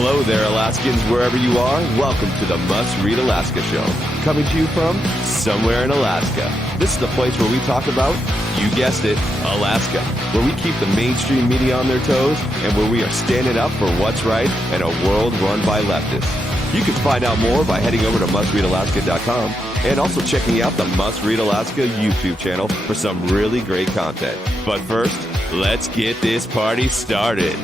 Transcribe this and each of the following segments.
Hello there, Alaskans, wherever you are. Welcome to the Must Read Alaska Show, coming to you from somewhere in Alaska. This is the place where we talk about, you guessed it, Alaska, where we keep the mainstream media on their toes and where we are standing up for what's right in a world run by leftists. You can find out more by heading over to mustreadalaska.com and also checking out the Must Read Alaska YouTube channel for some really great content. But first, let's get this party started.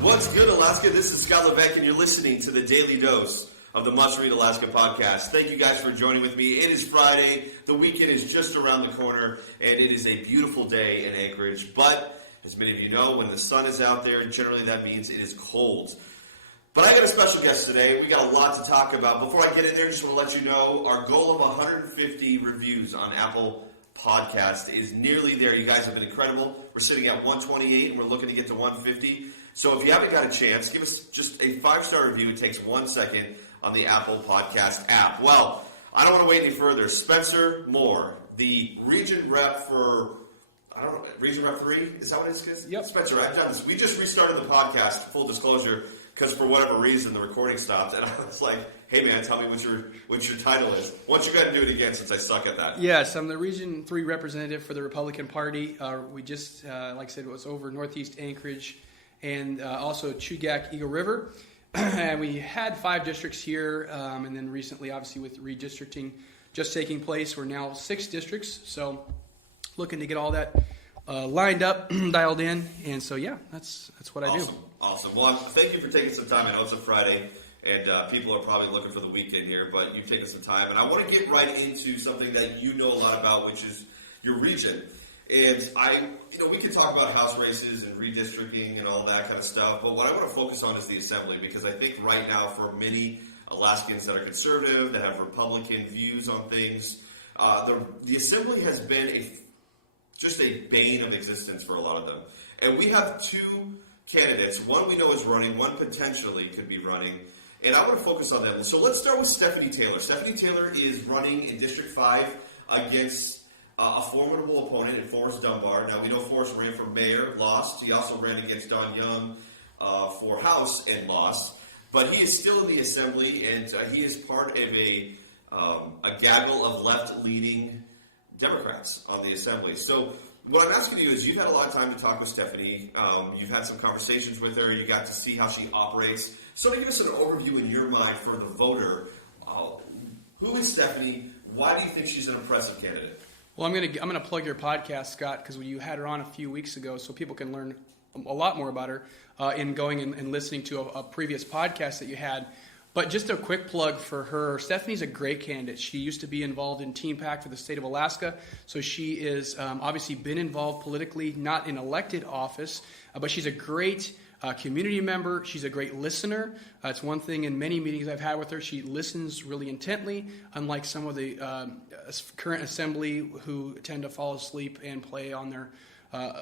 What's good, Alaska? This is Scott Levesque, and you're listening to the Daily Dose of the Must Read Alaska podcast. Thank you guys for joining with me. It is Friday. The weekend is just around the corner, and it is a beautiful day in Anchorage. But as many of you know, when the sun is out there, generally that means it is cold. But I got a special guest today. We got a lot to talk about. Before I get in there, just want to let you know our goal of 150 reviews on Apple Podcast is nearly there. You guys have been incredible. We're sitting at 128, and we're looking to get to 150. So if you haven't got a chance, give us just a 5-star review. It takes 1 second on the Apple Podcast app. Well, I don't want to wait any further. Spencer Moore, the region rep for, region rep 3? Is that what it is? Yep. Spencer, I've done this. We just restarted the podcast, full disclosure, because for whatever reason the recording stopped. And I was like, hey man, tell me what your title is. Why don't you go ahead and do it again since I suck at that? Yes, I'm the Region 3 representative for the Republican Party. We just, like I said, it was over Northeast Anchorage and also Chugach, Eagle River. And we had 5 districts here, and then recently, obviously, with redistricting just taking place, we're now 6 districts. So looking to get all that lined up, dialed in. And so, yeah, that's what I do. Awesome. Well, thank you for taking some time. I know it's a Friday, and people are probably looking for the weekend here, but you've taken some time. And I want to get right into something that you know a lot about, which is your region. And we can talk about house races and redistricting and all that kind of stuff, but what I want to focus on is the assembly, because I think right now for many Alaskans that are conservative, that have Republican views on things, the assembly has been just a bane of existence for a lot of them. And we have 2 candidates. One we know is running, one potentially could be running, and I want to focus on them. So let's start with Stephanie Taylor. Stephanie Taylor is running in District 5 against a formidable opponent in Forrest Dunbar. Now, we know Forrest ran for mayor, lost. He also ran against Don Young for House and lost. But he is still in the assembly, and he is part of a gaggle of left-leaning Democrats on the assembly. So what I'm asking you is, you've had a lot of time to talk with Stephanie. You've had some conversations with her. You got to see how she operates. So give us an overview in your mind for the voter. Who is Stephanie? Why do you think she's an impressive candidate? Well, I'm gonna plug your podcast, Scott, because you had her on a few weeks ago, so people can learn a lot more about her in going and listening to a previous podcast that you had. But just a quick plug for her. Stephanie's a great candidate. She used to be involved in Teen PAC for the state of Alaska, so she is obviously been involved politically, not in elected office, but she's a great community member. She's a great listener. It's one thing in many meetings I've had with her. She listens really intently, unlike some of the current assembly who tend to fall asleep and play on their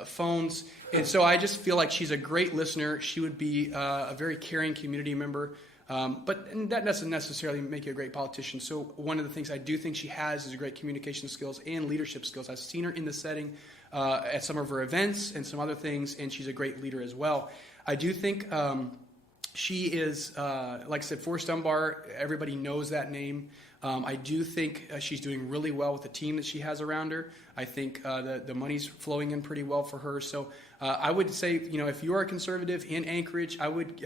phones. And so I just feel like she's a great listener. She would be a very caring community member. But that doesn't necessarily make you a great politician. So one of the things I do think she has is great communication skills and leadership skills. I've seen her in the setting at some of her events and some other things, and she's a great leader as well. I do think she is, like I said, Forrest Dunbar, everybody knows that name. I do think she's doing really well with the team that she has around her. I think the money's flowing in pretty well for her. So I would say, if you are a conservative in Anchorage, I would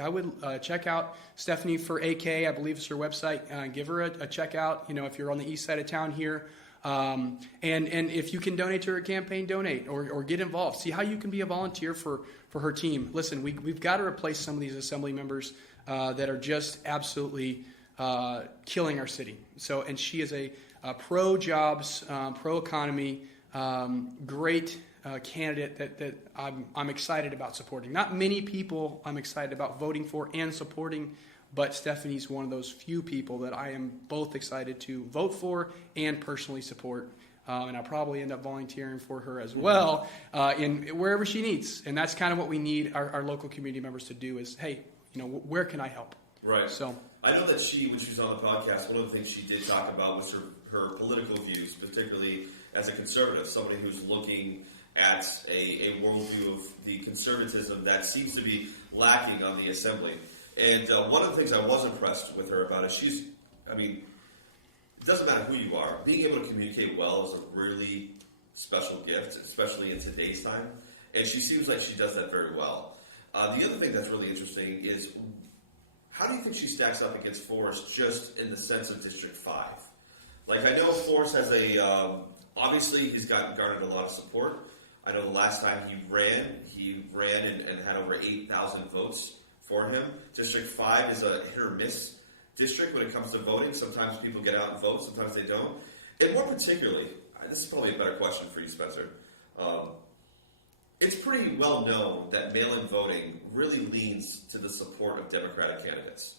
check out Stephanie for AK. I believe it's her website. Give her a check out. If you're on the east side of town here. And if you can donate to her campaign, donate or get involved. See how you can be a volunteer for her team. Listen, we've got to replace some of these assembly members that are just absolutely killing our city. So, and she is a pro-jobs, pro-economy, great candidate that I'm excited about supporting. Not many people I'm excited about voting for and supporting, but Stephanie's one of those few people that I am both excited to vote for and personally support. And I'll probably end up volunteering for her as well in wherever she needs. And that's kind of what we need our local community members to do is, hey, where can I help? Right. So I know that when she was on the podcast, one of the things she did talk about was her political views, particularly as a conservative, somebody who's looking at a worldview of the conservatism that seems to be lacking on the assembly. And one of the things I was impressed with her about is it doesn't matter who you are, being able to communicate well is a really special gift, especially in today's time. And she seems like she does that very well. The other thing that's really interesting is, how do you think she stacks up against Forrest just in the sense of District 5? Like, I know Forrest has obviously he's garnered a lot of support. I know the last time he ran and had over 8,000 votes for him. District 5 is a hit or miss district when it comes to voting. Sometimes people get out and vote, sometimes they don't. And more particularly, this is probably a better question for you, Spencer. It's pretty well known that mail-in voting really leans to the support of Democratic candidates.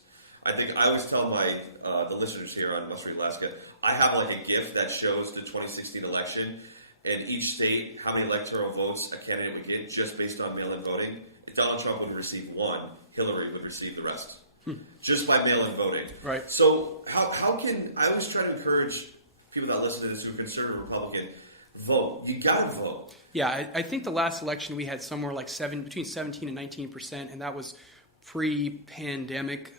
I think I always tell the listeners here on Must Read Alaska, I have like a GIF that shows the 2016 election and each state how many electoral votes a candidate would get just based on mail-in voting. Donald Trump would receive one, Hillary would receive the rest, just by mail-in voting. Right. So how can I always try to encourage people that listen to this who are conservative Republican, vote. You got to vote. Yeah, I think the last election we had somewhere like between 17 and 19%, and that was pre-pandemic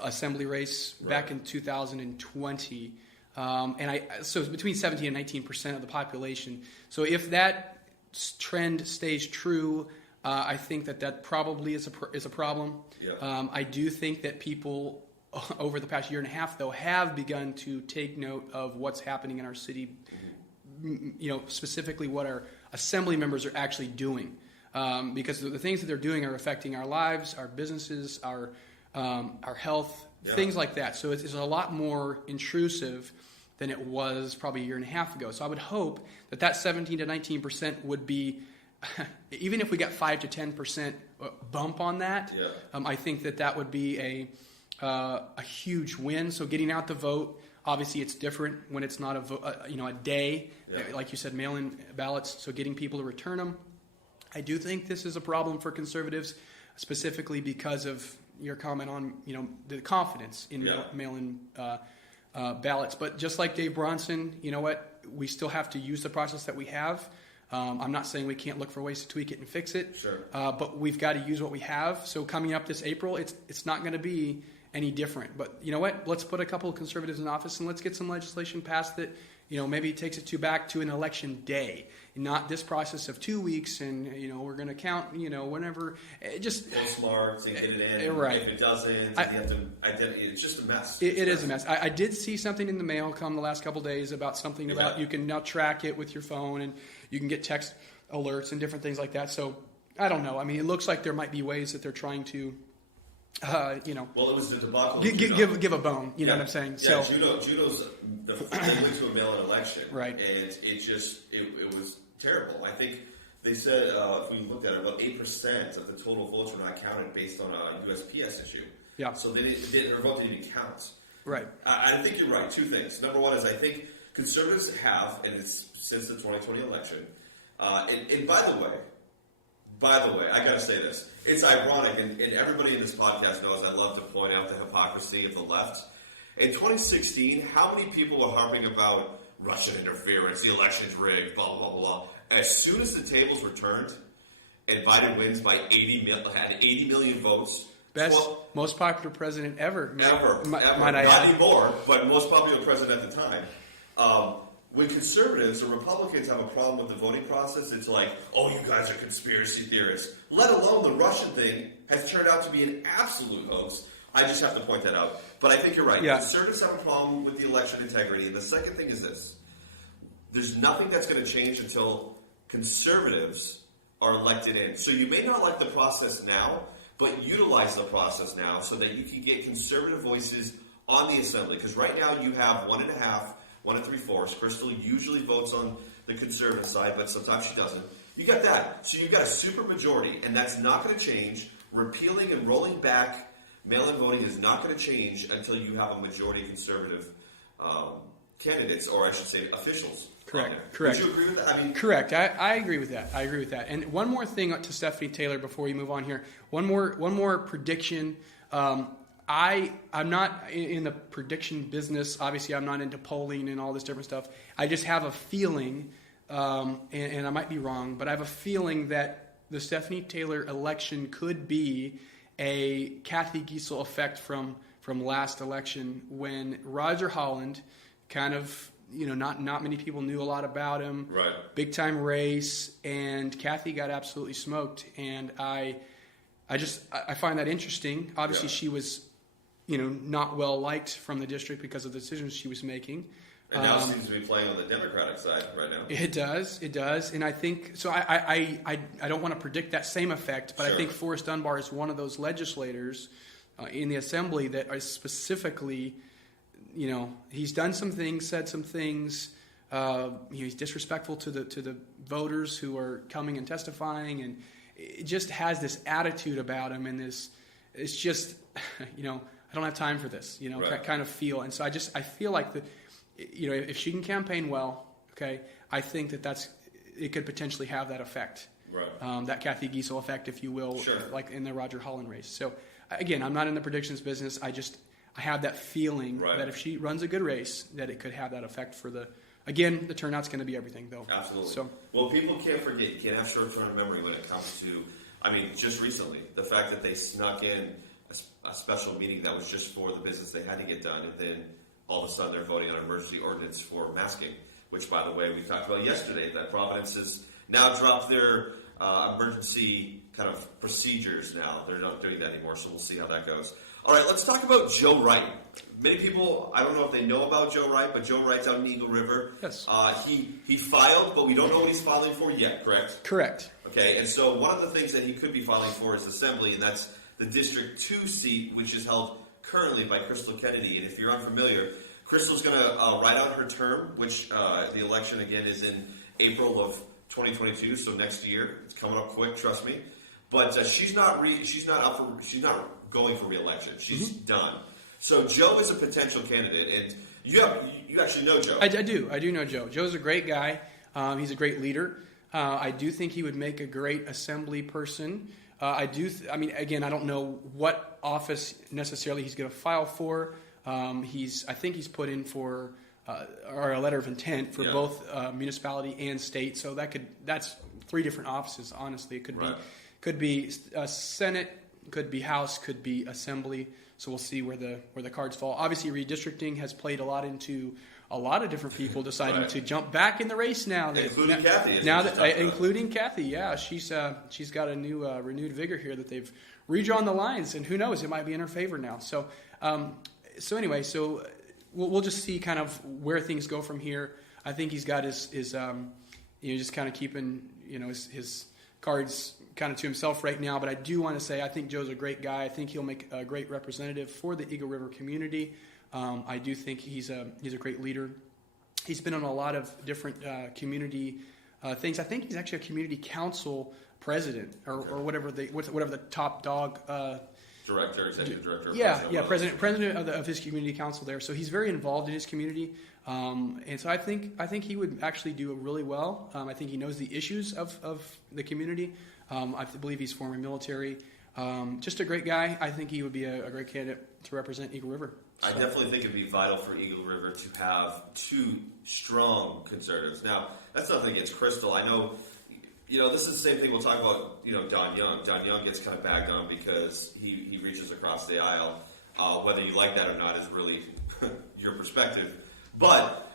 assembly race back in 2020. So between 17 and 19% of the population. So if that trend stays true, I think that probably is a problem. Yeah. I do think that people over the past year and a half, though, have begun to take note of what's happening in our city. Specifically what our assembly members are actually doing, because the things that they're doing are affecting our lives, our businesses, our health, things like that. So it's a lot more intrusive than it was probably a year and a half ago. So I would hope that 17 to 19% would be, even if we got 5 to 10% bump on that, I think that would be a huge win. So getting out the vote. Obviously, it's different when it's not a day, like you said, mail-in ballots. So getting people to return them, I do think this is a problem for conservatives, specifically because of your comment on the confidence in mail-in ballots. But just like Dave Bronson, you know what? We still have to use the process that we have. I'm not saying we can't look for ways to tweak it and fix it. Sure. But we've got to use what we have. So coming up this April, it's not going to be any different. But you know what? Let's put a couple of conservatives in office and let's get some legislation passed that maybe takes it back to an election day, not this process of 2 weeks and we're going to count whenever. Just postmarks and get it in. Right. If it doesn't, you have to identify. It's just a mess. It is a mess. I did see something in the mail come the last couple of days about something about you can now track it with your phone and you can get text alerts and different things like that. So I don't know. I mean, it looks like there might be ways that they're trying to. Well, it was the debacle. Give a bone. You know what I'm saying? Yeah, Juneau's they went to a mail-in election, right? And it was terrible. I think they said if we looked at it, about 8% of the total votes were not counted based on a USPS issue. Yeah. So their vote didn't even count. Right. I think you're right. Two things. Number one is I think conservatives have, and it's since the 2020 election. And by the way, I got to say this. It's ironic, and everybody in this podcast knows I love to point out the hypocrisy of the left. In 2016, how many people were harping about Russian interference, the election's rigged, blah, blah, blah, blah. As soon as the tables were turned, and Biden wins by 80 million votes. Most popular president ever. Ever. Might I Not add. anymore, but most popular president at the time. When conservatives or Republicans have a problem with the voting process, it's like, oh, you guys are conspiracy theorists. Let alone the Russian thing has turned out to be an absolute hoax. I just have to point that out. But I think you're right. Yeah. Conservatives have a problem with the election integrity. And the second thing is this. There's nothing that's going to change until conservatives are elected in. So you may not like the process now, but utilize the process now so that you can get conservative voices on the assembly. Because right now you have 1.5, 1 3/4. Crystal usually votes on the conservative side, but sometimes she doesn't. You got that. So you've got a super majority, and that's not going to change. Repealing and rolling back mail-in voting is not going to change until you have a majority conservative candidates, or I should say officials. Correct. Would you agree with that? Correct. I agree with that. And one more thing to Stephanie Taylor before we move on here. One more prediction. I'm not in the prediction business. Obviously, I'm not into polling and all this different stuff. I just have a feeling and I might be wrong, but I have a feeling that the Stephanie Taylor election could be a Kathy Giesel effect from last election when Roger Holland kind of, not many people knew a lot about him. Right. Big time race, and Kathy got absolutely smoked. And I find that interesting. Obviously, she was, not well liked from the district because of the decisions she was making. And now seems to be playing on the Democratic side right now. It does, and I think so. I don't want to predict that same effect, but I think Forrest Dunbar is one of those legislators in the assembly that are specifically, he's done some things, said some things. He's disrespectful to the voters who are coming and testifying, and it just has this attitude about him, and it's just, I don't have time for this, kind of feel, and so I feel like if she can campaign well, okay, I think it could potentially have that effect, right. That Kathy Giesel effect, if you will, like in the Roger Holland race. So again, I'm not in the predictions business. I have that feeling that if she runs a good race, that it could have that effect for the turnout's going to be everything, though. Absolutely. So, well, people can't forget. You can't have short-term memory when it comes to. Just recently, the fact that they snuck in a special meeting that was just for the business they had to get done, and then all of a sudden they're voting on an emergency ordinance for masking, which, by the way, we talked about yesterday, that Providence has now dropped their emergency kind of procedures now. They're not doing that anymore, so we'll see how that goes. All right, let's talk about Joe Wright. Many people, I don't know if they know about Joe Wright, but Joe Wright's out in Eagle River. Yes. He filed, but we don't know what he's filing for yet, correct? Correct. Okay, and so one of the things that he could be filing for is Assembly, and that's the District 2 seat, which is held currently by Crystal Kennedy. And if you're unfamiliar, Crystal's going to ride out her term, which the election, again, is in April of 2022, so next year. It's coming up quick, trust me. But she's not going for re-election. She's done. So Joe is a potential candidate, and you actually know Joe. I do know Joe. Joe's a great guy. He's a great leader. I do think he would make a great assembly person. Again, I don't know what office necessarily he's going to file for. I think he's put in for or a letter of intent for both municipality and state. So that's 3 different offices. Honestly, it could be Senate, could be House, could be Assembly. So we'll see where the cards fall. Obviously, redistricting has played a lot into a lot of different people deciding to jump back in the race now. Including Kathy. Including Kathy, yeah, she's got a new renewed vigor here that they've redrawn the lines, and who knows, it might be in her favor now. So anyway, we'll just see kind of where things go from here. I think he's got his just kind of keeping his cards kind of to himself right now. But I do want to say I think Joe's a great guy. I think he'll make a great representative for the Eagle River community. I do think he's a great leader. He's been on a lot of different community things. I think he's actually a community council president or whatever the top dog. Executive director. President of his community council there. So he's very involved in his community, and so I think he would actually do really well. I think he knows the issues of the community. I believe he's former military. Just a great guy. I think he would be a great candidate to represent Eagle River. So. I definitely think it'd be vital for Eagle River to have 2 strong conservatives. Now, that's nothing against Crystal. I know. This is the same thing we'll talk about, Don Young. Don Young gets kind of bagged on because he reaches across the aisle. Whether you like that or not is really your perspective. But,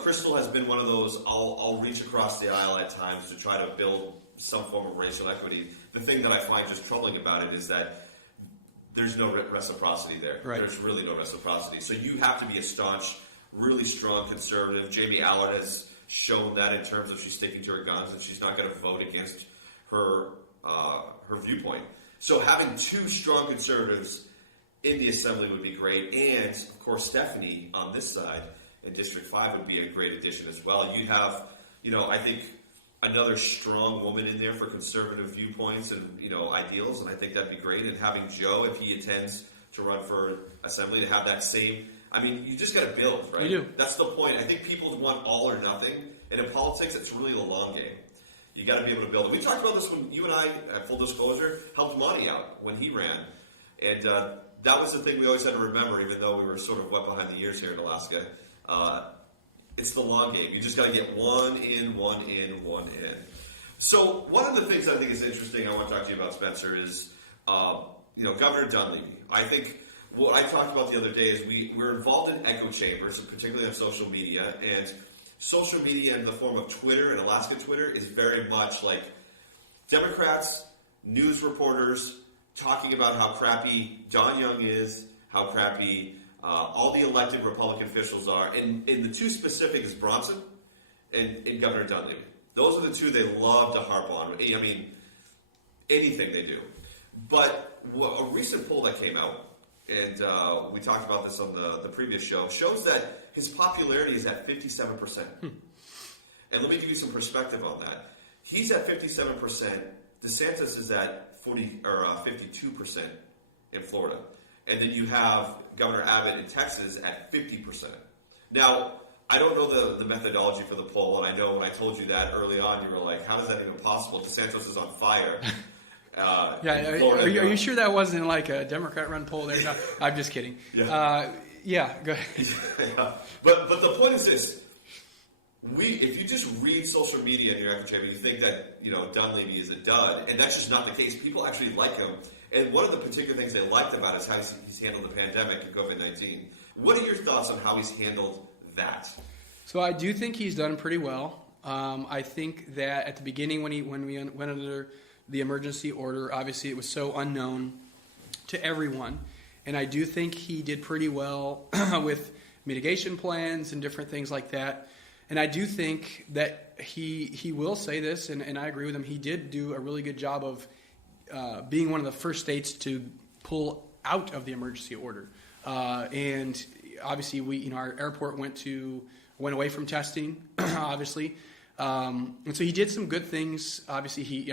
Crystal has been one of those, I'll reach across the aisle at times to try to build some form of racial equity. The thing that I find just troubling about it is that there's no reciprocity there. Right. There's really no reciprocity. So you have to be a staunch, really strong conservative. Jamie Allard has shown that in terms of she's sticking to her guns and she's not going to vote against her viewpoint. So having 2 strong conservatives in the assembly would be great, and of course Stephanie on this side in District 5 would be a great addition as well. You'd have, I think another strong woman in there for conservative viewpoints and ideals, and I think that'd be great. And having Joe, if he intends to run for assembly, to have that same. You just got to build, right? You do. That's the point. I think people want all or nothing, and in politics, it's really the long game. You got to be able to build. We talked about this when you and I, full disclosure, helped Monty out when he ran, and that was the thing we always had to remember, even though we were sort of wet behind the ears here in Alaska. It's the long game. You just got to get one in. So one of the things I think is interesting I want to talk to you about, Spencer, is Governor Dunleavy. I think what I talked about the other day is we're involved in echo chambers, particularly on social media, and social media in the form of Twitter and Alaska Twitter is very much like Democrats, news reporters talking about how crappy Don Young is, how crappy all the elected Republican officials are, and the two specific is Bronson and Governor Dunleavy. Those are the two they love to harp on. I mean, anything they do. But a recent poll that came out, and we talked about this on the previous show, shows that his popularity is at 57%. And let me give you some perspective on that. He's at 57%. DeSantis is at 52% in Florida. And then you have Governor Abbott in Texas at 50%. Now, I don't know the methodology for the poll, and I know when I told you that early on, you were like, how is that even possible? DeSantis is on fire. Are you sure that wasn't like a Democrat-run poll there? No, I'm just kidding. Yeah, go ahead. Yeah. But the point is this. If you just read social media in your echo chamber, you think that Dunleavy is a dud, and that's just not the case. People actually like him, and one of the particular things they liked about is how he's handled the pandemic and COVID-19. What are your thoughts on how he's handled that? So I do think he's done pretty well. I think that at the beginning when we went under the emergency order, obviously it was so unknown to everyone, and I do think he did pretty well with mitigation plans and different things like that. And I do think that he will say this, and I agree with him. He did do a really good job of being one of the first states to pull out of the emergency order. And obviously, our airport went away from testing, obviously. And so he did some good things. Obviously, he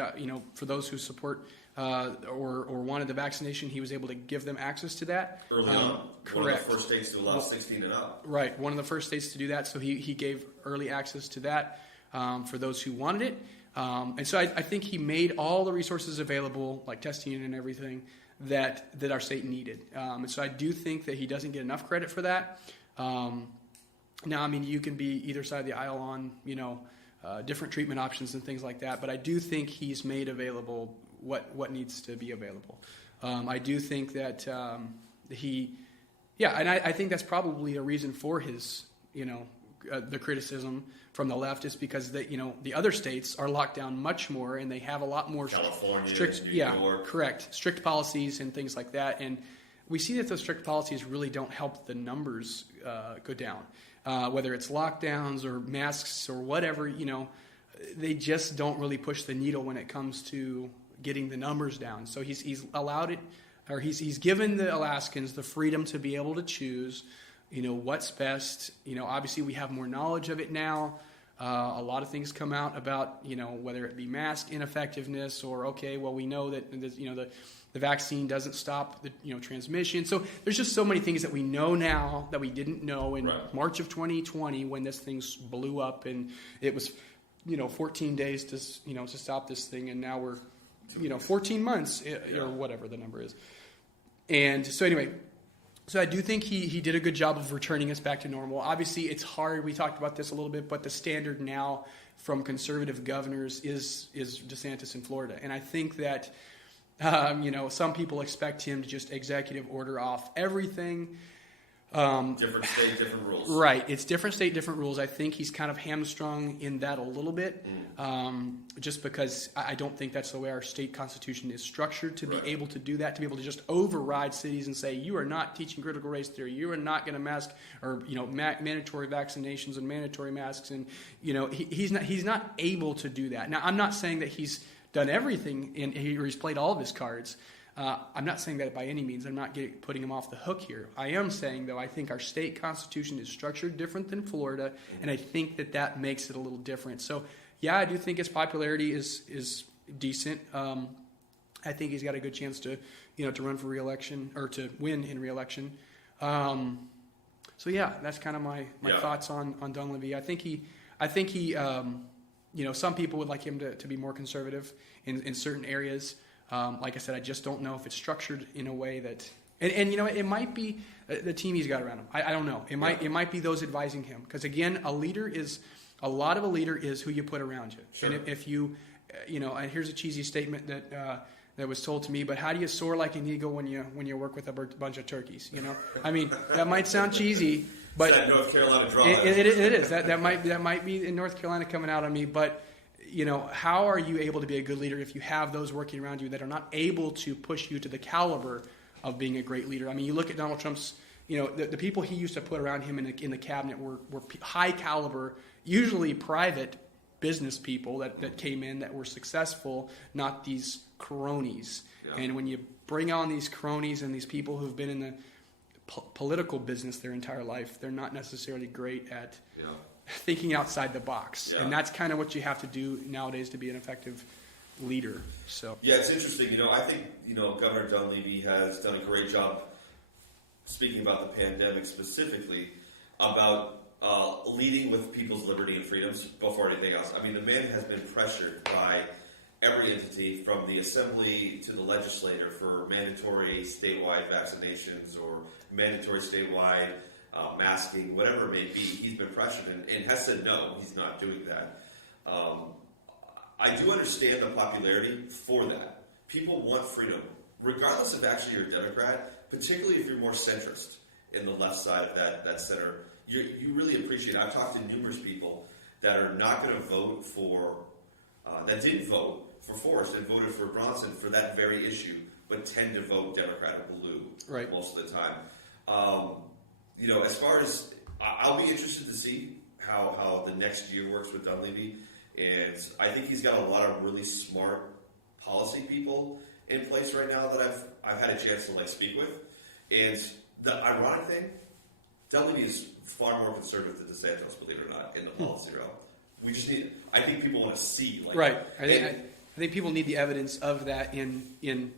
for those who support or wanted the vaccination, he was able to give them access to that. Early on. Correct. One of the first states to allow 16 and up. Right, one of the first states to do that. So he gave early access to that for those who wanted it. And so I think he made all the resources available, like testing and everything, that our state needed. And so I do think that he doesn't get enough credit for that. Now, I mean, you can be either side of the aisle on, different treatment options and things like that, but I do think he's made available what needs to be available. I do think that and I think that's probably a reason for his, the criticism from the left is because the other states are locked down much more and they have a lot more California, strict, New York. Correct, strict policies and things like that. And we see that those strict policies really don't help the numbers go down. Whether it's lockdowns or masks or whatever, they just don't really push the needle when it comes to getting the numbers down. So he's allowed it, or he's given the Alaskans the freedom to be able to choose, what's best. Obviously we have more knowledge of it now. A lot of things come out about, whether it be mask ineffectiveness or, we know that, the vaccine doesn't stop the, transmission. So there's just so many things that we know now that we didn't know in March of 2020 when this thing blew up and it was, 14 days to stop this thing. And now we're, 14 months or whatever the number is. And so anyway, so I do think he did a good job of returning us back to normal. Obviously, it's hard. We talked about this a little bit, but the standard now from conservative governors is DeSantis in Florida. And I think that, some people expect him to just executive order off everything. Different state, different rules. Right. It's different state, different rules. I think he's kind of hamstrung in that a little bit, just because I don't think that's the way our state constitution is structured to be able to do that, to be able to just override cities and say, you are not teaching critical race theory, you are not going to mask or, mandatory vaccinations and mandatory masks. And, he's not able to do that. Now, I'm not saying that he's done everything and he's played all of his cards. I'm not saying that by any means. I'm not putting him off the hook here. I am saying, though, I think our state constitution is structured different than Florida, and I think that makes it a little different. So, yeah, I do think his popularity is decent. I think he's got a good chance to run for re-election or to win in re-election. So, yeah, that's kind of my thoughts on Dunleavy. I think he some people would like him to be more conservative in certain areas. Like I said, I just don't know if it's structured in a way that, and it might be the team he's got around him. I don't know. It might be those advising him, because again, a leader is who you put around you. Sure. And if you, and here's a cheesy statement that was told to me, but how do you soar like an eagle when you work with a bunch of turkeys? I mean, that might sound cheesy, but that North Carolina draw. It is. That might be in North Carolina coming out on me, but how are you able to be a good leader if you have those working around you that are not able to push you to the caliber of being a great leader? I mean, you look at Donald Trump's, the people he used to put around him in the cabinet were high caliber, usually private business people that came in that were successful, not these cronies. Yeah. And when you bring on these cronies and these people who've been in the political business their entire life, they're not necessarily great at thinking outside the box. Yeah. And that's kind of what you have to do nowadays to be an effective leader. So it's interesting. I think Governor Dunleavy has done a great job speaking about the pandemic specifically, about leading with people's liberty and freedoms before anything else. I mean, the man has been pressured by every entity, from the assembly to the legislature, for mandatory statewide vaccinations or mandatory statewide masking, whatever it may be. He's been pressured and has said no, he's not doing that. I do understand the popularity for that. People want freedom, regardless if actually you're a Democrat, particularly if you're more centrist in the left side of that center. You really appreciate it. I've talked to numerous people that are not going to vote for, that didn't vote for Forrest and voted for Bronson for that very issue, but tend to vote Democrat or blue most of the time. As far as, I'll be interested to see how the next year works with Dunleavy, and I think he's got a lot of really smart policy people in place right now that I've had a chance to speak with. And the ironic thing, Dunleavy is far more conservative than DeSantis, believe it or not, in the policy realm. We just need, I think people want to see. I think people need the evidence of that in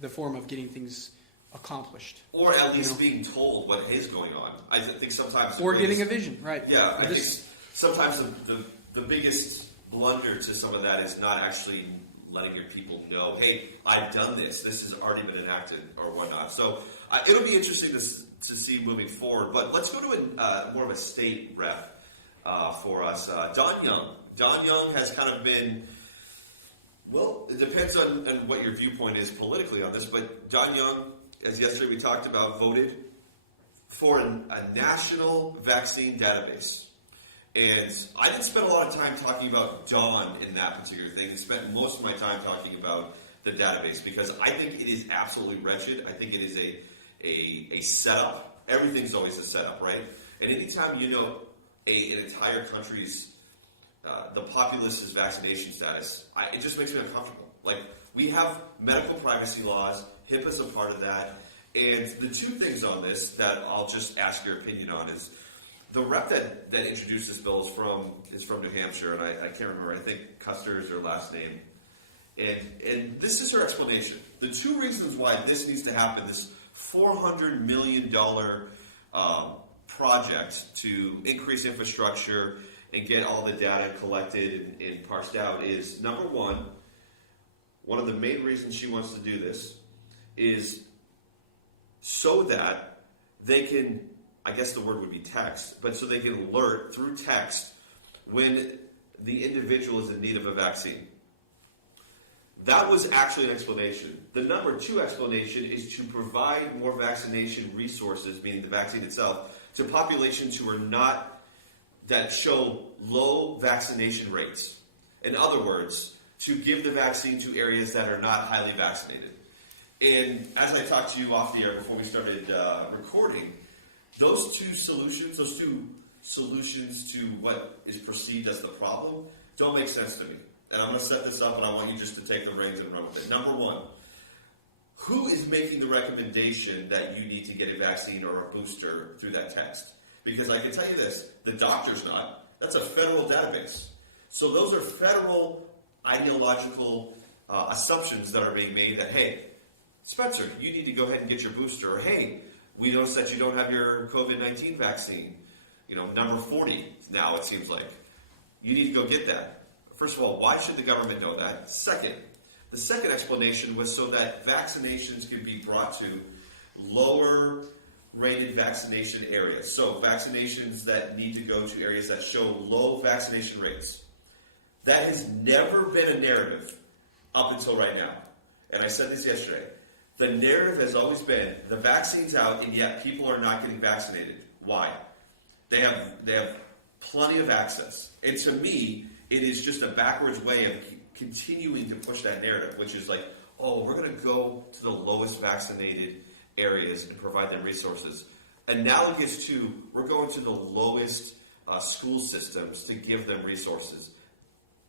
the form of getting things accomplished. Or at least being told what is going on. I think sometimes... Or getting a vision, right. Yeah, I think sometimes the biggest blunder to some of that is not actually letting your people know, hey, I've done this. This has already been enacted or whatnot. So it'll be interesting to see moving forward. But let's go to more of a state rep for us. Don Young. Don Young has kind of been... Well, it depends on what your viewpoint is politically on this, but Don Young, as yesterday we talked about, voted for a national vaccine database. And I didn't spend a lot of time talking about Don in that particular thing. I spent most of my time talking about the database because I think it is absolutely wretched. I think it is a setup. Everything's always a setup, right? And anytime an entire country's the populace's vaccination status, it just makes me uncomfortable. We have medical privacy laws, HIPAA's a part of that, and the two things on this that I'll just ask your opinion on is the rep that introduced this bill is from New Hampshire, and I can't remember, I think Custer is her last name, and this is her explanation. The two reasons why this needs to happen, this $400 million project to increase infrastructure and get all the data collected and parsed out is, number one of the main reasons she wants to do this is so that they can, I guess the word would be text, but so they can alert through text when the individual is in need of a vaccine. That was actually an explanation. The number two explanation is to provide more vaccination resources, meaning the vaccine itself, to populations who are not, that show low vaccination rates. In other words, to give the vaccine to areas that are not highly vaccinated. And as I talked to you off the air before we started recording, those two solutions to what is perceived as the problem don't make sense to me. And I'm going to set this up and I want you just to take the reins and run with it. Number one, who is making the recommendation that you need to get a vaccine or a booster through that text? Because I can tell you this, the doctor's not. That's a federal database. So those are federal ideological assumptions that are being made that, hey, Spencer, you need to go ahead and get your booster. Or, hey, we noticed that you don't have your COVID-19 vaccine. Number 40 now, it seems like. You need to go get that. First of all, why should the government know that? Second, the second explanation was so that vaccinations can be brought to lower rated in vaccination areas. So vaccinations that need to go to areas that show low vaccination rates. That has never been a narrative up until right now. And I said this yesterday. The narrative has always been the vaccine's out and yet people are not getting vaccinated. Why? They have plenty of access. And to me, it is just a backwards way of continuing to push that narrative, which is like, oh, we're going to go to the lowest vaccinated areas and provide them resources. Analogous to, we're going to the lowest school systems to give them resources.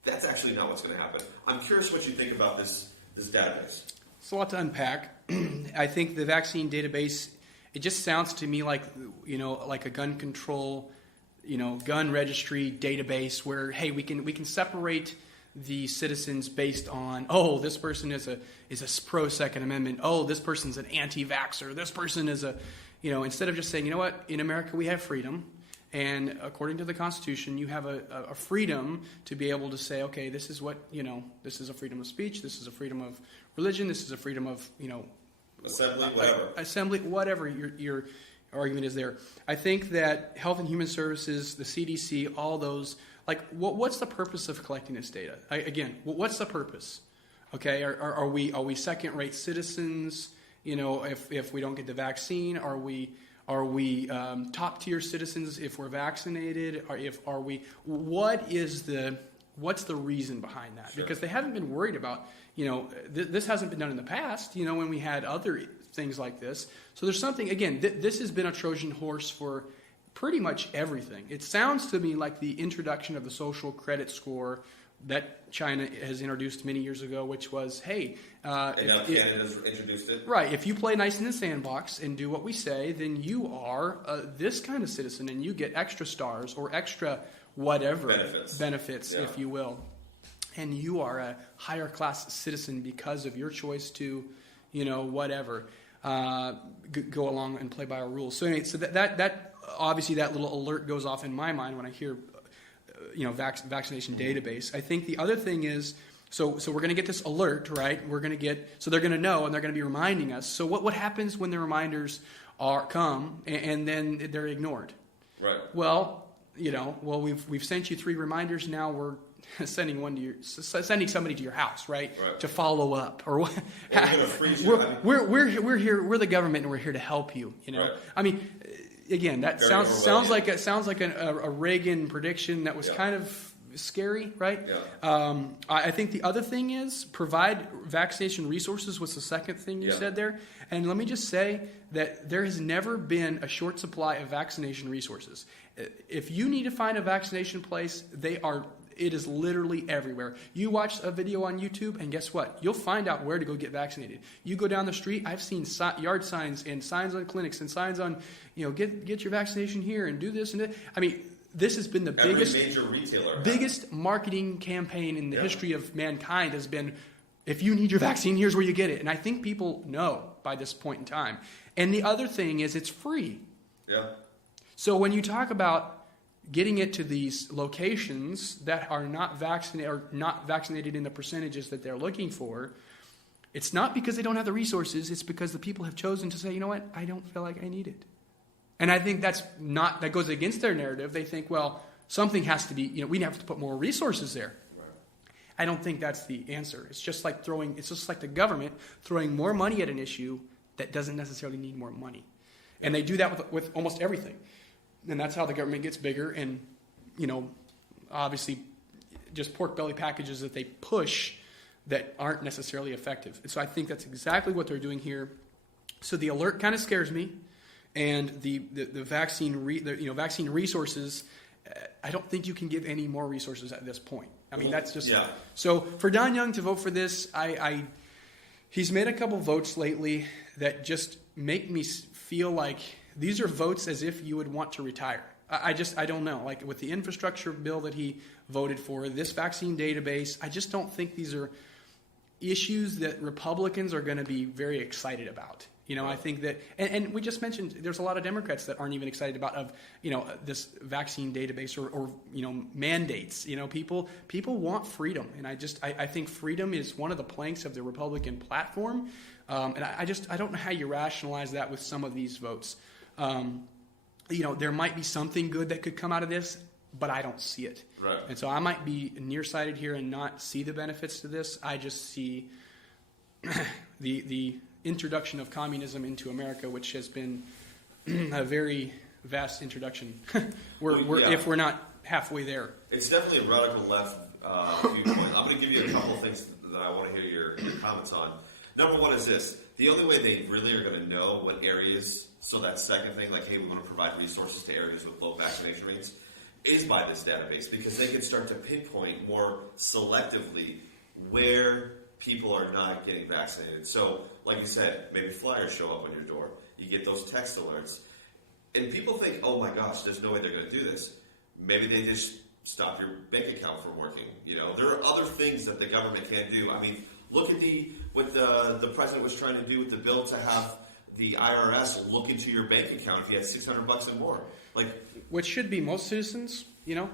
That's actually not what's going to happen. I'm curious what you think about this database. It's a lot to unpack. I think the vaccine database, it just sounds to me like, like a gun control, gun registry database where, hey, we can separate the citizens based on, oh, this person is a pro Second Amendment. Oh, this person's an anti-vaxxer. This person is instead of just saying, you know what, in America we have freedom. And according to the Constitution, you have a freedom to be able to say, okay, this is what, this is a freedom of speech, this is a freedom of religion, this is a freedom of, assembly, whatever your argument is there. I think that Health and Human Services, the CDC, all those, what's the purpose of collecting this data? What's the purpose? Okay, are we second-rate citizens? If we don't get the vaccine, are we top-tier citizens if we're vaccinated? What's the reason behind that? Sure. Because they haven't been worried about, this hasn't been done in the past, when we had other things like this. So there's something, again, this has been a Trojan horse for pretty much everything. It sounds to me like the introduction of the social credit score that China has introduced many years ago, which was, hey... and now Canada's introduced it. Right. If you play nice in the sandbox and do what we say, then you are this kind of citizen, and you get extra stars or extra whatever benefits, if you will. And you are a higher class citizen because of your choice to, whatever, go along and play by our rules. So anyway, so that obviously that little alert goes off in my mind when I hear vaccination database. I think the other thing is, so we're going to get this alert, right? So they're going to know, and they're going to be reminding us. So what happens when the reminders come and then they're ignored? Right. Well, we've sent you 3 reminders. Now we're sending sending somebody to your house, right? To follow up, or what? We're here. We're the government, and we're here to help you. Right. I mean, again, that sounds like a Reagan prediction that was kind of scary, right? Yeah. I think the other thing is provide vaccination resources was the second thing you said there. And let me just say that there has never been a short supply of vaccination resources. If you need to find a vaccination place, it is literally everywhere. You watch a video on YouTube, and guess what? You'll find out where to go get vaccinated. You go down the street, I've seen yard signs and signs on clinics and signs on, get your vaccination here and do this and that. I mean, this has been the biggest major retailer, biggest marketing campaign in the history of mankind has been, if you need your vaccine, here's where you get it. And I think people know by this point in time. And the other thing is it's free. Yeah. So when you talk about getting it to these locations that are not vaccinated in the percentages that they're looking for, it's not because they don't have the resources, it's because the people have chosen to say, you know what, I don't feel like I need it. And I think that goes against their narrative. They think, well, something has to be, we have to put more resources there. Right. I don't think that's the answer. It's just like the government throwing more money at an issue that doesn't necessarily need more money. And they do that with almost everything. And that's how the government gets bigger and, obviously just pork belly packages that they push that aren't necessarily effective. And so I think that's exactly what they're doing here. So the alert kind of scares me. And the vaccine vaccine resources, I don't think you can give any more resources at this point. I mean, that's just so for Don Young to vote for this. He's made a couple votes lately that just make me feel like these are votes as if you would want to retire. I don't know. Like with the infrastructure bill that he voted for, this vaccine database, I just don't think these are issues that Republicans are going to be very excited about. I think that, and we just mentioned there's a lot of Democrats that aren't even excited about this vaccine database or mandates. People want freedom, and I think freedom is one of the planks of the Republican platform, and I don't know how you rationalize that with some of these votes. There might be something good that could come out of this, but I don't see it. Right. And so I might be nearsighted here and not see the benefits to this. I just see the introduction of communism into America, which has been a very vast introduction. If we're not halfway there. It's definitely a radical left viewpoint. I'm going to give you a couple of things that I want to hear your comments on. Number one is this. The only way they really are going to know what areas, so that second thing, like, hey, we want to provide resources to areas with low vaccination rates, is by this database, because they can start to pinpoint more selectively where people are not getting vaccinated. So, like you said, maybe flyers show up on your door. You get those text alerts. And people think, oh my gosh, there's no way they're going to do this. Maybe they just stop your bank account from working. There are other things that the government can do. I mean, look at what the president was trying to do with the bill to have the IRS look into your bank account if you had $600 and more. Which should be most citizens,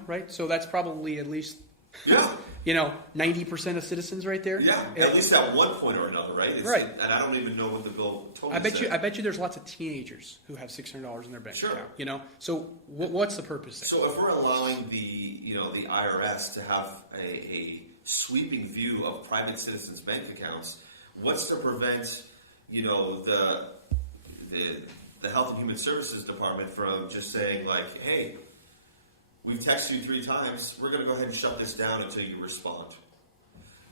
right? So that's probably at least, yeah, 90% of citizens right there. Yeah, at least at one point or another, right? Right. And I don't even know what the bill totally I bet you there's lots of teenagers who have $600 in their bank Sure. account. So what's the purpose there? So if we're allowing the IRS to have a sweeping view of private citizens' bank accounts, what's to prevent the Health and Human Services Department from just saying, like, hey, we've texted you 3 times, we're going to go ahead and shut this down until you respond.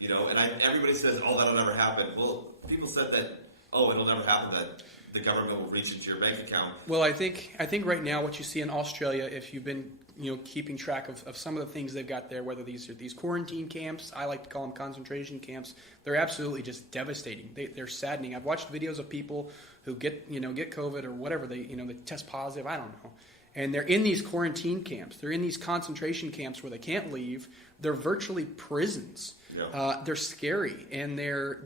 Everybody says, oh, that'll never happen. Well, people said that, oh, it'll never happen, that the government will reach into your bank account. Well, I think right now what you see in Australia, if you've been keeping track of some of the things they've got there, whether these are these quarantine camps, I like to call them concentration camps, they're absolutely just devastating. They're saddening. I've watched videos of people who get COVID or whatever, they test positive, I don't know. And they're in these quarantine camps. They're in these concentration camps where they can't leave. They're virtually prisons. Yeah. They're scary, and they're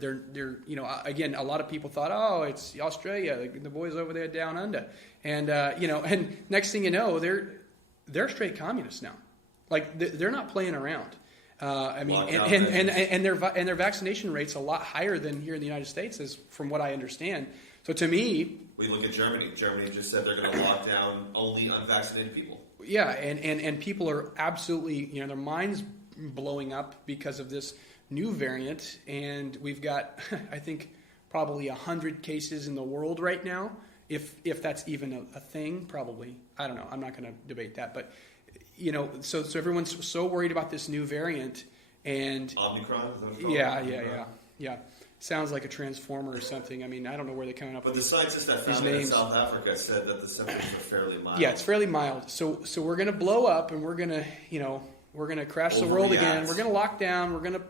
again, a lot of people thought, oh, it's Australia, the boys over there down under, and and next thing you know, they're straight communists now. Like they're not playing around. And their vaccination rate's a lot higher than here in the United States, is from what I understand. So to me, we look at Germany. Germany just said they're going to lock down only unvaccinated people. Yeah, and people are absolutely, their minds blowing up because of this new variant, and we've got, I think, probably 100 cases in the world right now, if that's even a thing, probably. I don't know. I'm not going to debate that, but so everyone's so worried about this new variant, and Omicron. Yeah. Sounds like a transformer or something. I mean, I don't know where they're coming up with these names. But the scientists that found it in South Africa said that the symptoms are fairly mild. Yeah, it's fairly mild. So we're going to blow up, and we're going to, we're going to crash the world again. We're going to lock down. We're going to,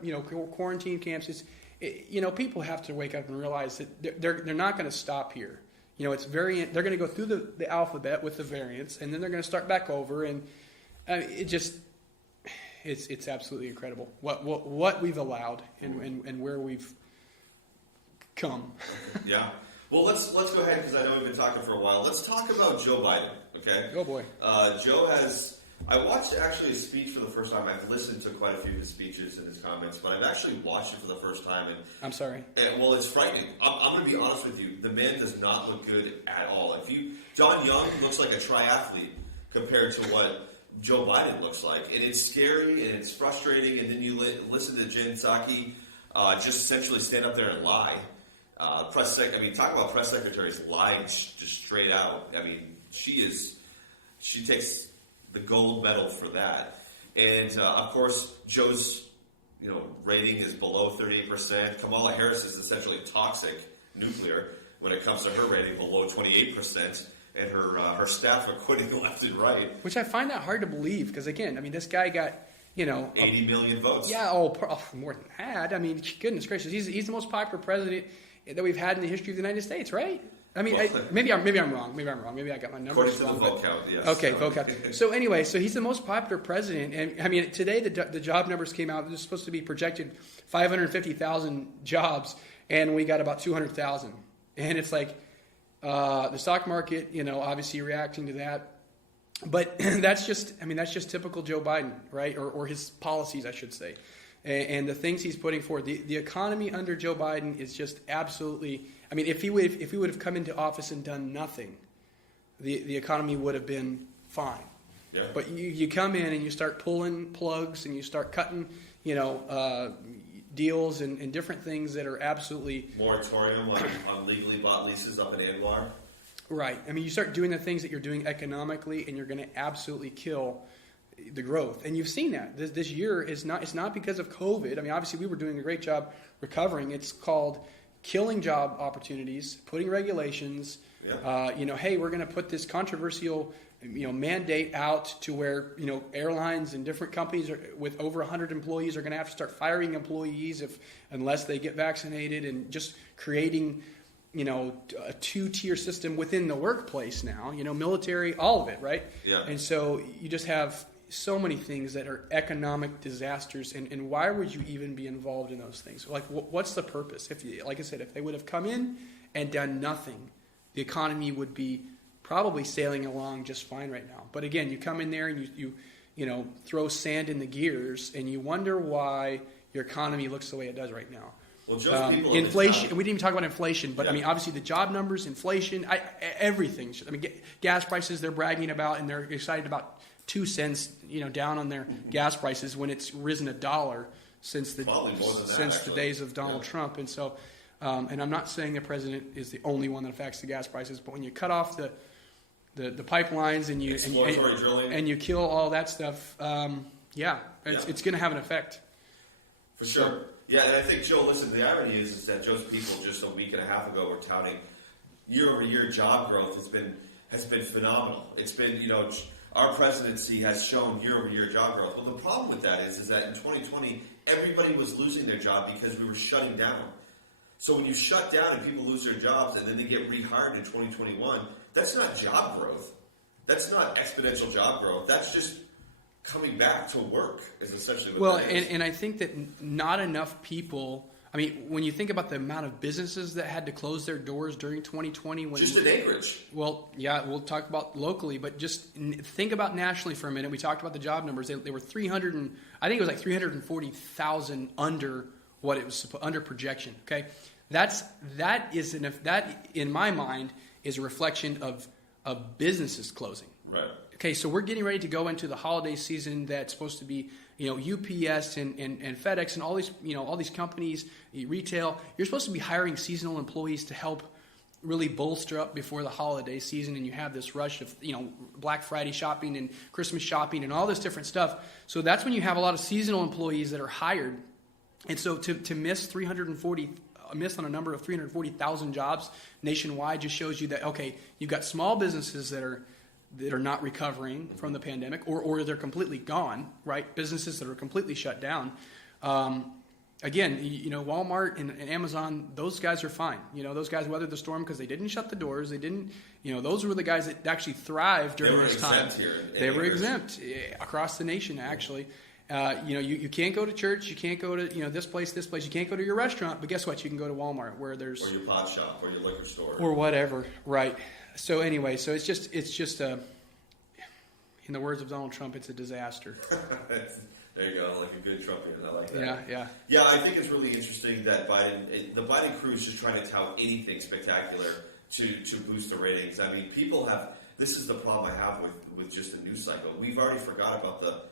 quarantine camps. People have to wake up and realize that they're not going to stop here. It's variant. They're going to go through the alphabet with the variants, and then they're going to start back over, and it's absolutely incredible what we've allowed and where we've come. Yeah. Well, let's go ahead, because I know we've been talking for a while. Let's talk about Joe Biden, okay? Oh, boy. Joe has... I watched actually his speech for the first time. I've listened to quite a few of his speeches and his comments, but I've actually watched it for the first time. And I'm sorry. Well, it's frightening. I'm going to be honest with you. The man does not look good at all. John Young looks like a triathlete compared to what Joe Biden looks like. And it's scary and it's frustrating. And then you listen to Jen Psaki just essentially stand up there and lie. Talk about press secretaries lying just straight out. I mean, she takes the gold medal for that. And, of course, Joe's, rating is below 38%. Kamala Harris is essentially toxic nuclear when it comes to her rating, below 28%. And her staff are quitting left and right. Which I find that hard to believe, because, again, this guy got, 80 million votes. Yeah, more than that. Goodness gracious. He's the most popular president that we've had in the history of the United States, right? Maybe I'm wrong. Maybe I got my numbers wrong. According to the vote count, yes. Okay, vote count. So anyway, he's the most popular president, and today the job numbers came out. There's supposed to be projected 550,000 jobs, and we got about 200,000. And it's like the stock market, obviously reacting to that. But that's just typical Joe Biden, right? Or his policies, I should say, and the things he's putting forward. The economy under Joe Biden is just absolutely. If he would have come into office and done nothing, the economy would have been fine. Yeah. But you come in and you start pulling plugs and you start cutting, deals and different things that are absolutely moratorium on legally bought leases up in Anwar. right. I mean, you start doing the things that you're doing economically, and you're going to absolutely kill the growth. And you've seen that this year is not. It's not because of COVID. I mean, obviously we were doing a great job recovering. It's called killing job opportunities, putting regulations. Yeah. Hey, we're going to put this controversial mandate out to where airlines and different companies with over 100 employees are going to have to start firing employees unless they get vaccinated, and just creating a two-tier system within the workplace now, military, all of it, right? Yeah. And so you just have so many things that are economic disasters, and why would you even be involved in those things? Like, what's the purpose? Like I said, if they would have come in and done nothing, the economy would be probably sailing along just fine right now. But again, you come in there and you throw sand in the gears, and you wonder why your economy looks the way it does right now. Well, just people inflation. We didn't even talk about inflation, but yeah. I mean, obviously the job numbers, inflation, everything. I mean, gas prices they're bragging about, and they're excited about 2 cents, down on their gas prices when it's risen $1 since the days of Donald Trump. And so, and I'm not saying the president is the only one that affects the gas prices, but when you cut off the pipelines and you kill all that stuff, it's going to have an effect. For sure. So, yeah, and I think, Joe, listen, the irony is that Joe's people just a week and a half ago were touting year-over-year job growth has been phenomenal. It's been, our presidency has shown year-over-year job growth. Well, the problem with that is that in 2020, everybody was losing their job because we were shutting down. So when you shut down and people lose their jobs and then they get rehired in 2021, that's not job growth. That's not exponential job growth. That's just coming back to work is essentially what that is. And I think that not enough people, I mean, when you think about the amount of businesses that had to close their doors during 2020. Just in Anchorage. Well, yeah, we'll talk about locally, but just think about nationally for a minute. We talked about the job numbers. They were 300, I think it was like 340,000 under what it was, under projection, okay? That in my mind is a reflection of businesses closing. Right. Okay, so we're getting ready to go into the holiday season that's supposed to be, UPS and FedEx and all these companies, retail. You're supposed to be hiring seasonal employees to help really bolster up before the holiday season, and you have this rush of, Black Friday shopping and Christmas shopping and all this different stuff. So that's when you have a lot of seasonal employees that are hired. And so to miss on a number of 340,000 jobs nationwide just shows you that, okay, you've got small businesses that are not recovering from the pandemic, or they're completely gone, right? Businesses that are completely shut down. Again, Walmart and Amazon, those guys are fine. Those guys weathered the storm because they didn't shut the doors. They didn't, those were the guys that actually thrived during this time. They were exempt across the nation, actually. You can't go to church, you can't go to this place, you can't go to your restaurant, but guess what? You can go to Walmart, where there's, or your pot shop, or your liquor store, or whatever, right? So anyway, it's just in the words of Donald Trump, it's a disaster. There you go, like a good Trumpian. I like that. Yeah. I think it's really interesting that the Biden crew is just trying to tout anything spectacular to boost the ratings. I mean, this is the problem I have with just the news cycle. We've already forgot about the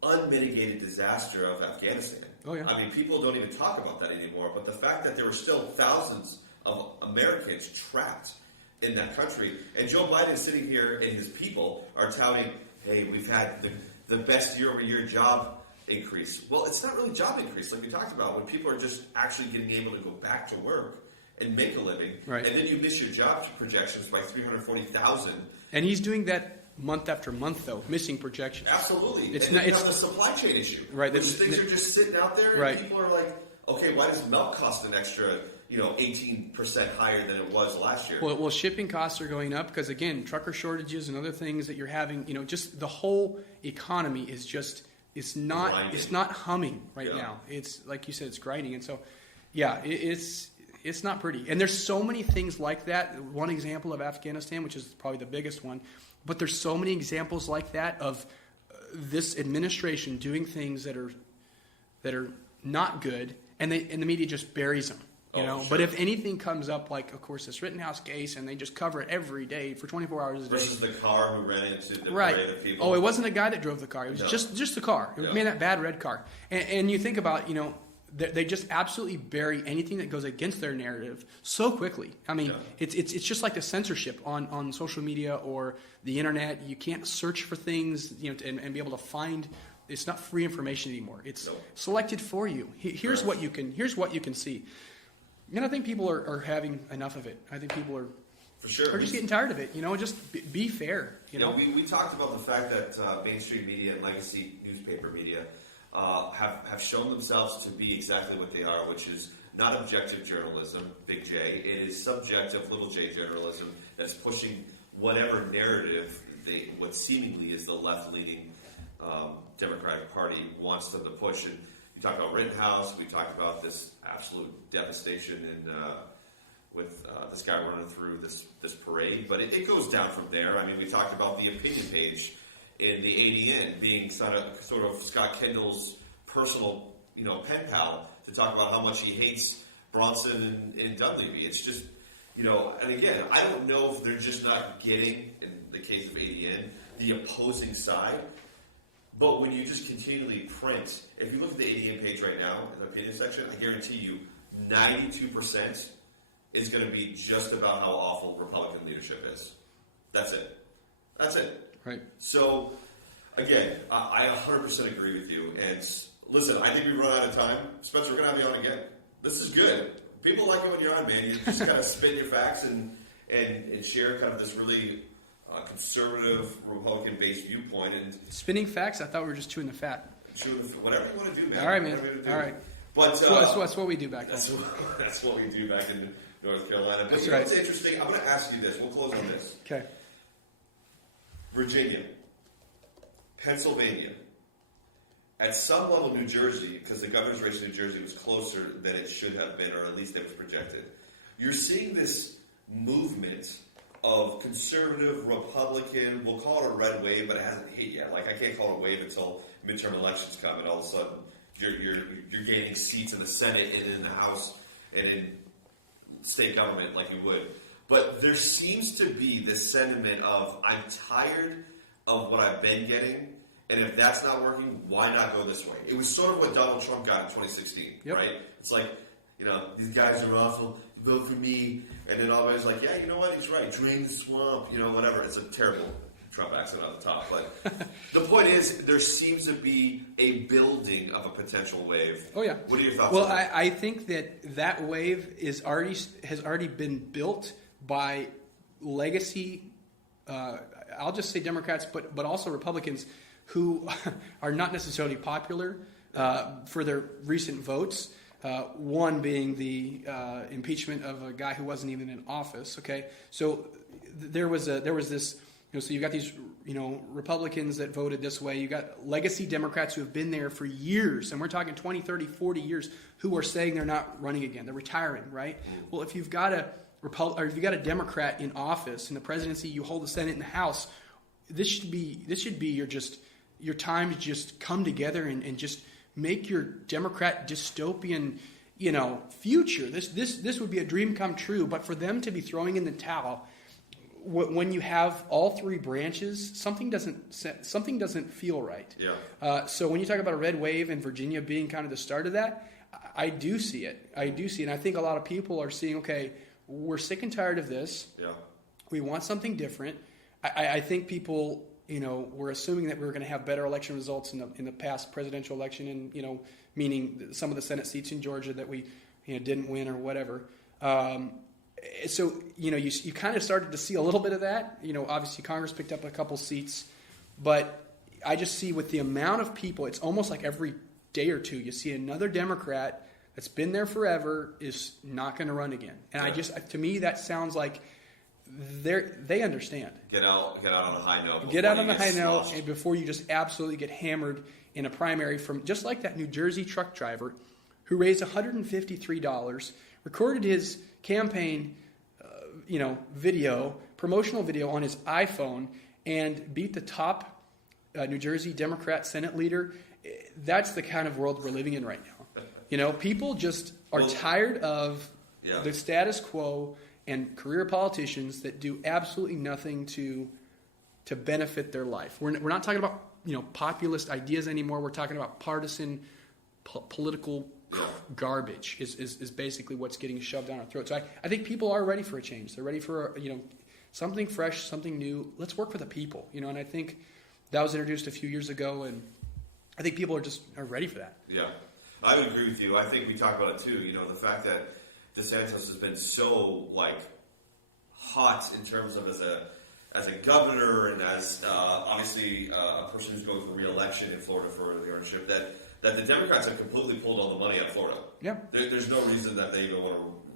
unmitigated disaster of Afghanistan. Oh, yeah. I mean, people don't even talk about that anymore, but the fact that there were still thousands of Americans trapped in that country, and Joe Biden is sitting here and his people are touting, hey, we've had the best year-over-year job increase. Well, it's not really job increase like we talked about, when people are just actually getting able to go back to work and make a living, right. And then you miss your job projections by 340,000. And he's doing that month after month, though, missing projections. Absolutely. It's the supply chain issue. Right. Things are just sitting out there, right. And people are like, okay, why does milk cost an extra 18% higher than it was last year? Well, shipping costs are going up because, again, trucker shortages and other things that you're having, just the whole economy is just, it's not humming right now. It's, like you said, it's grinding. And so, yeah, it's not pretty. And there's so many things like that. One example of Afghanistan, which is probably the biggest one, but there's so many examples like that of this administration doing things that are not good, and the media just buries them. You know, sure. but if anything comes up, like of course this Rittenhouse case, and they just cover it every day for 24 hours a day. Versus the car who ran into the right. parade of people. Oh, it wasn't the guy that drove the car. It was No. just the car. It was that bad red car. And you think about, you know, they just absolutely bury anything that goes against their narrative so quickly. I mean, it's just like the censorship on social media or the internet. You can't search for things, you know, and be able to find. It's not free information anymore. It's selected for you. Here's what you can see. And I think people are having enough of it. I think people are for sure. are just getting tired of it. You know, just be fair. You know, we talked about the fact that mainstream media and legacy newspaper media have shown themselves to be exactly what they are, which is not objective journalism, big J. It is subjective, little j journalism that's pushing whatever narrative what seemingly is the left-leaning Democratic Party wants them to push. And we talked about Rittenhouse. We talked about this absolute devastation with this guy running through this parade. But it goes down from there. I mean, we talked about the opinion page in the ADN being sort of Scott Kendall's personal, you know, pen pal to talk about how much he hates Bronson and Dunleavy. It's just, you know, and again, I don't know if they're just not getting, in the case of ADN, the opposing side. But when you just continually print, if you look at the ADN page right now, in the opinion section, I guarantee you 92% is going to be just about how awful Republican leadership is. That's it. That's it. right. So, again, I 100% agree with you. And listen, I think we run out of time. Spencer, we're going to have you on again. This is good. People like it when you're on, man. You just kind of spin your facts and share kind of this really conservative, Republican-based viewpoint. And Spinning facts? I thought we were just chewing the fat. whatever you want to do, man. All right, man. All right. But That's what we do back that's home. that's what we do back in North Carolina. But That's you know right. what's interesting? I'm going to ask you this. We'll close on this. Okay. Virginia, Pennsylvania, at some level New Jersey, because the governor's race in New Jersey was closer than it should have been, or at least it was projected. You're seeing this movement of conservative, Republican, we'll call it a red wave, but it hasn't hit yet. Like, I can't call it a wave until midterm elections come, and all of a sudden you're gaining seats in the Senate and in the House and in state government like you would. But there seems to be this sentiment of, I'm tired of what I've been getting, and if that's not working, why not go this way? It was sort of what Donald Trump got in 2016, right? It's like, you know, these guys are awful, vote for me, and then always like, yeah, you know what, he's right, drain the swamp, you know, whatever. It's a terrible Trump accent on the top, but the point is, there seems to be a building of a potential wave. Oh yeah. What are your thoughts? Well, on that? I think that wave has already been built by legacy. I'll just say Democrats, but also Republicans who are not necessarily popular for their recent votes. One being the impeachment of a guy who wasn't even in office. Okay, so there was this. So you've got these, Republicans that voted this way. You've got legacy Democrats who have been there for years, and we're talking 20, 30, 40 years, who are saying they're not running again. They're retiring, right? Well, if you've got a Democrat in office in the presidency, you hold the Senate and the House, this should be your time to just come together and just make your Democrat dystopian, future. This would be a dream come true, but for them to be throwing in the towel when you have all three branches, something doesn't feel right. Yeah. So when you talk about a red wave in Virginia being kind of the start of that, I do see it. And I think a lot of people are seeing, okay, we're sick and tired of this. Yeah. We want something different. I think people, were assuming that we were going to have better election results in the past presidential election, and meaning some of the Senate seats in Georgia that we didn't win or whatever. So you kind of started to see a little bit of that. Obviously Congress picked up a couple seats, but I just see with the amount of people, it's almost like every day or two you see another Democrat that's been there forever is not going to run again. And to me, that sounds like they understand. Get out on a high note. Get out on a high note, and before you just absolutely get hammered in a primary from just like that New Jersey truck driver who raised $153, recorded his campaign, promotional video on his iPhone, and beat the top New Jersey Democrat Senate leader. That's the kind of world we're living in right now. People just are tired of Yeah. The status quo and career politicians that do absolutely nothing to benefit their life. We're not talking about populist ideas anymore. We're talking about partisan political garbage is basically what's getting shoved down our throats. So I think people are ready for a change. They're ready for something fresh, something new. Let's work for the people, and I think that was introduced a few years ago, and I think people are ready for that. Yeah, I would agree with you. I think we talked about it too. The fact that DeSantis has been so hot in terms of as a governor and as obviously a person who's going for re-election in Florida for the governorship that the Democrats have completely pulled all the money out of Florida. Yeah, there's no reason that they even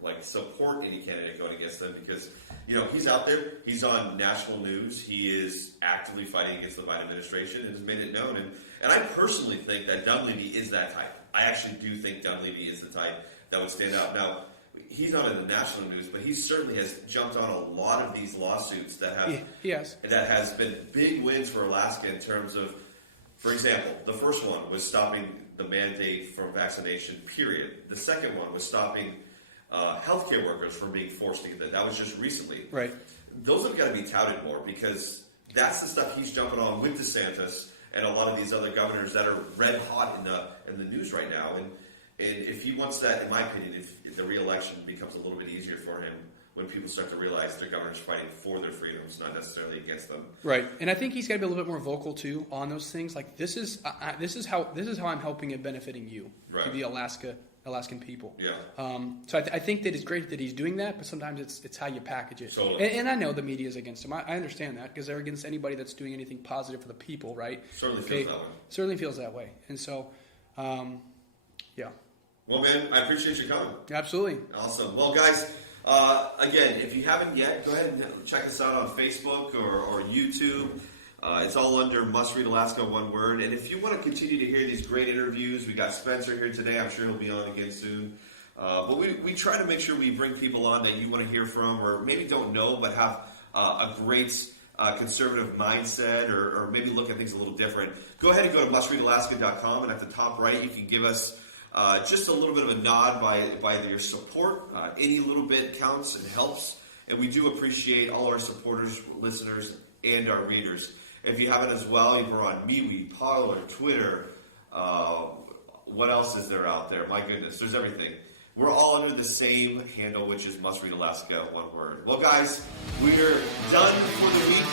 want to support any candidate going against them because he's out there, he's on national news, he is actively fighting against the Biden administration and has made it known. And I personally think that Dunleavy is that type. I actually do think Dunleavy is the type that would stand out. Now, he's not in the national news, but he certainly has jumped on a lot of these lawsuits that has been big wins for Alaska in terms of, for example, the first one was stopping the mandate from vaccination, period. The second one was stopping healthcare workers from being forced to get that. That was just recently. Right. Those have got to be touted more because that's the stuff he's jumping on with DeSantis and a lot of these other governors that are red hot in the news right now. And if he wants that, in my opinion, if the re-election becomes a little bit easier for him when people start to realize their governor's fighting for their freedoms, not necessarily against them. Right, and I think he's got to be a little bit more vocal too on those things. Like this is how I'm helping and benefiting you, right. The Alaskan people. Yeah. So I think that it's great that he's doing that, but sometimes it's how you package it. Totally. And I know the media is against him. I understand that because they're against anybody that's doing anything positive for the people, right? Feels that way. Certainly feels that way, and so, yeah. Well, man, I appreciate you coming. Absolutely. Awesome. Well, guys, again, if you haven't yet, go ahead and check us out on Facebook or YouTube. It's all under Must Read Alaska, one word. And if you want to continue to hear these great interviews, we got Spencer here today. I'm sure he'll be on again soon. But we try to make sure we bring people on that you want to hear from or maybe don't know but have a great conservative mindset or maybe look at things a little different. Go ahead and go to mustreadalaska.com, and at the top right, you can give us just a little bit of a nod by your support. Any little bit counts and helps. And we do appreciate all our supporters, listeners, and our readers. If you haven't as well, we're on MeWe, Parler, Twitter. What else is there out there? My goodness, there's everything. We're all under the same handle, which is Must Read Alaska, one word. Well, guys, we're done for the week.